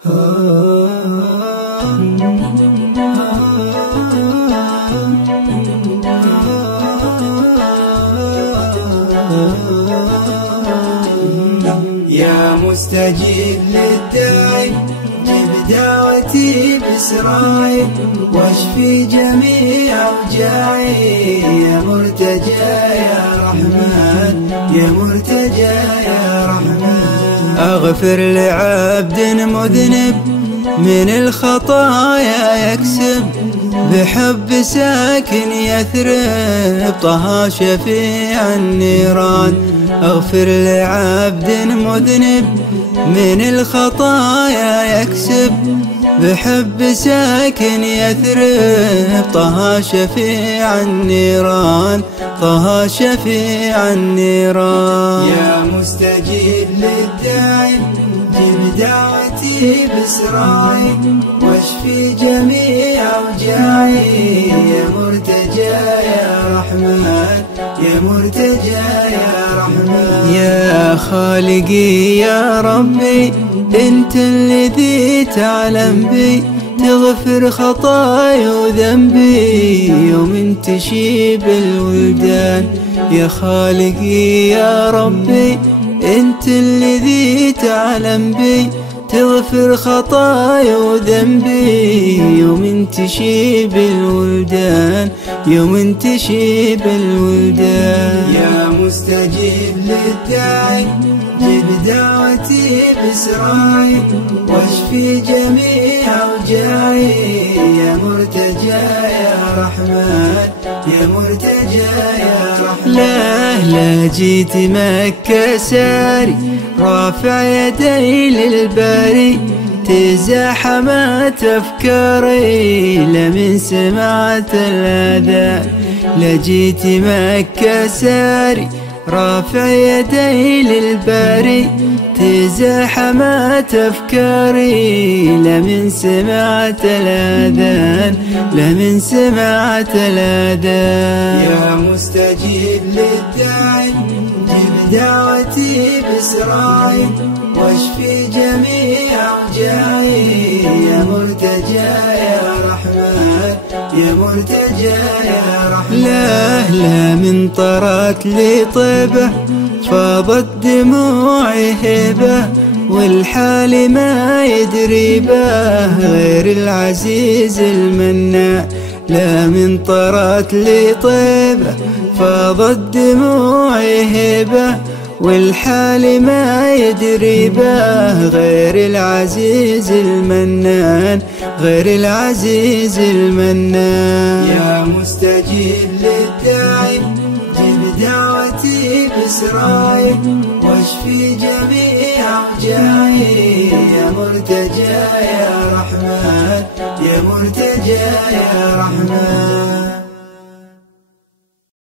يا مستجيب للداعي جب دعوتي بسراعي واشفي جميع اوجاعي يا مرتجى يا رحمن يا مرتجى يا رحمن. اغفر لعبد مذنب من الخطايا يكسب بحب ساكن يثرب طه شفيع النيران. اغفر لعبد مذنب من الخطايا يكسب بحب ساكن يثرب طه شفيع النيران طه شفيع النيران. يا مستجيب للداعي جب دعوتي بسراعي واشفي جميع اوجاعي يا مرتجى يا رحمن يا مرتجى يا رحمن. يا خالقي يا ربي انت الذي تعلم بي تغفر خطايا وذنبي يوم تشيب الولدان. يا خالقي يا ربي انت الذي تعلم بي تغفر خطايا وذنبي يوم تشيب الولدان يوم تشيب الولدان. يا مستجيب للداعي جب دعوتي بسراعي واشفي جميع اوجاعي يا مرتجى يا رحمن يا مرتجى يا رحمن. لا جيت مكة ساري رافع يدي للباري تزاحمت افكاري لمن سمعت الاذان. لجيت مكة ساري رافع يدي للباري تزاحمت افكاري لمن سمعت الاذان لمن سمعت الاذان. يا مستجيب للداعي جب دعوتي بسراعي واشفي جميع اوجاعي يا مرتجى يا رحمن يا مرتجى يا رحمن. لا من طرت لي طيبه فاضت دموعي هبه والحال ما يدري به غير العزيز المنان. لا من طرت لي طيبه فاضت دموعي هبه والحال ما يدري به غير العزيز المنان غير العزيز المنان. يا مستجيب للداعي جب دعوتي بسراعي واشفي جميع اوجاعي يا مرتجى يا رحمن يا مرتجى يا رحمن.